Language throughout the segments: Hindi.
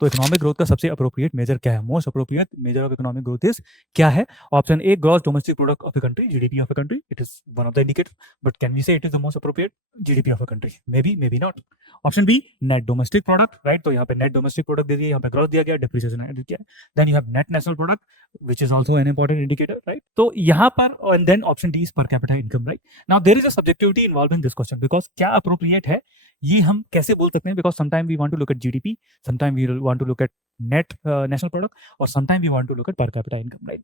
तो इकोनॉमिक ग्रोथ का सबसे अप्रोप्रिएट मेजर क्या है? Most appropriate measure of economic growth is क्या है? Option A gross domestic product of a country, GDP of a country. It is one of the indicator, but can we say it is the most appropriate? GDP of a country may be not. Option B net domestic product, right? तो यहाँ पे नेट डोमेस्टिक प्रोडक्ट दे दिया, यहाँ पे ग्रोथ दिया गया, डिप्रिसिएशन ऐड किया. Then you have net national product which is also an important indicator, right? तो यहाँ पर, and then option D is per capita income, right? Now there is a subjectivity involved in this question because क्या appropriate है ये हम कैसे बोल सकते हैं? Because sometimes we want to look at GDP, sometimes we want to look at net national product, और sometimes we want to look at per capita income, right?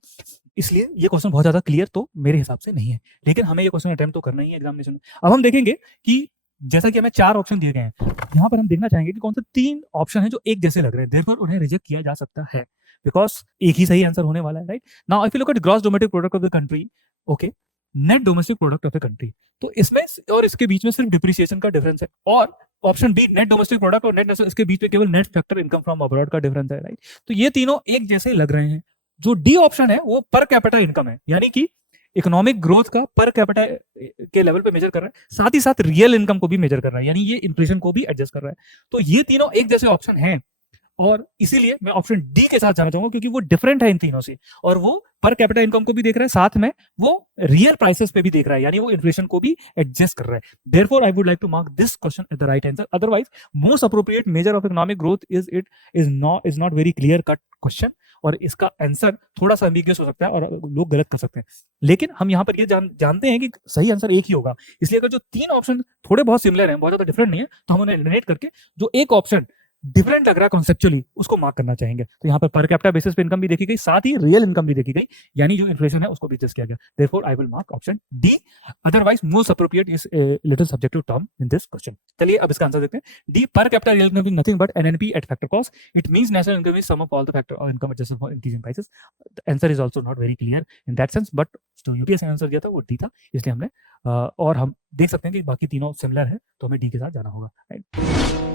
इसलिए ये क्वेश्चन बहुत ज्यादा क्लियर तो मेरे हिसाब से नहीं है, लेकिन हमें ये क्वेश्चन अटेम्प्ट तो करना ही है एग्जामिनेशन में. अब हम देखेंगे कि जैसा कि हमें 4 ऑप्शन दिए गए हैं, यहाँ पर हम देखना चाहेंगे कि कौन से 3 ऑप्शन है जो एक जैसे लग रहे हैं, देयरफॉर उन्हें रिजेक्ट किया जा सकता है बिकॉज एक ही सही आंसर होने वाला है, right? Now if you look at gross domestic product of the country, okay, net domestic product of the country, तो इसमें और इसके बीच में सिर्फ डिप्रिसिएशन का डिफरेंस है, और option B net domestic product और नेट नेशनल, इसके बीच में केवल net factor income from abroad का डिफरेंस है, राइट? तो ये तीनों एक जैसे लग रहे हैं. जो डी ऑप्शन है वो पर कैपिटा इनकम है, यानी कि इकोनॉमिक ग्रोथ का पर कैपिटा के लेवल पे मेजर कर रहा है, साथ ही साथ रियल इनकम को भी मेजर कर रहा है, यानी ये इन्फ्लेशन को भी एडजस्ट कर रहा है. तो ये तीनों एक जैसे ऑप्शन हैं, और इसीलिए मैं ऑप्शन डी के साथ जाना चाहूंगा, क्योंकि वो डिफरेंट है इन तीनों से, और वो पर कैपिटा इनकम को भी देख रहा है, साथ में वो रियल प्राइसेस पे भी देख रहा है, यानी वो इन्फ्लेशन को भी एडजस्ट कर रहा है. Therefore I would like to mark this question at the right answer. Otherwise most appropriate measure of economic growth is not very clear cut question, और इसका आंसर थोड़ा सा एम्बिगियस हो सकता है और लोग गलत कर सकते हैं. लेकिन हम यहाँ पर ये जानते हैं कि सही आंसर एक ही होगा, इसलिए अगर जो 3 ऑप्शन थोड़े बहुत सिमिलर हैं, बहुत ज्यादा डिफरेंट नहीं है, तो हम उन्हें एलिमिनेट करके जो एक ऑप्शन डिफरेंट लग रहा है कॉन्सेप्चुअली उसको मार्क करना चाहेंगे. तो यहाँ पर कैपिटा बेसिस पे इनकम भी देखी गई, साथ ही रियल इनकम भी देखी गई, यानी जो इन्फ्लेशन है उसको भी एडजस्ट किया गया. Therefore I will mark option D. Otherwise most appropriate is little subjective term in this question. चलिए अब इसका आंसर देखते हैं. D per capita real income is nothing but NNP at factor cost. It means national income is sum of all the factor और income adjusted for increasing prices. The answer is also not very clear in that sense, but जो यूपीएससी ने आंसर दिया था वो डी था, इसलिए हमने और हम देख सकते हैं कि बाकी तीनों सिमिलर है, तो हमें डी के साथ जाना होगा, राइट?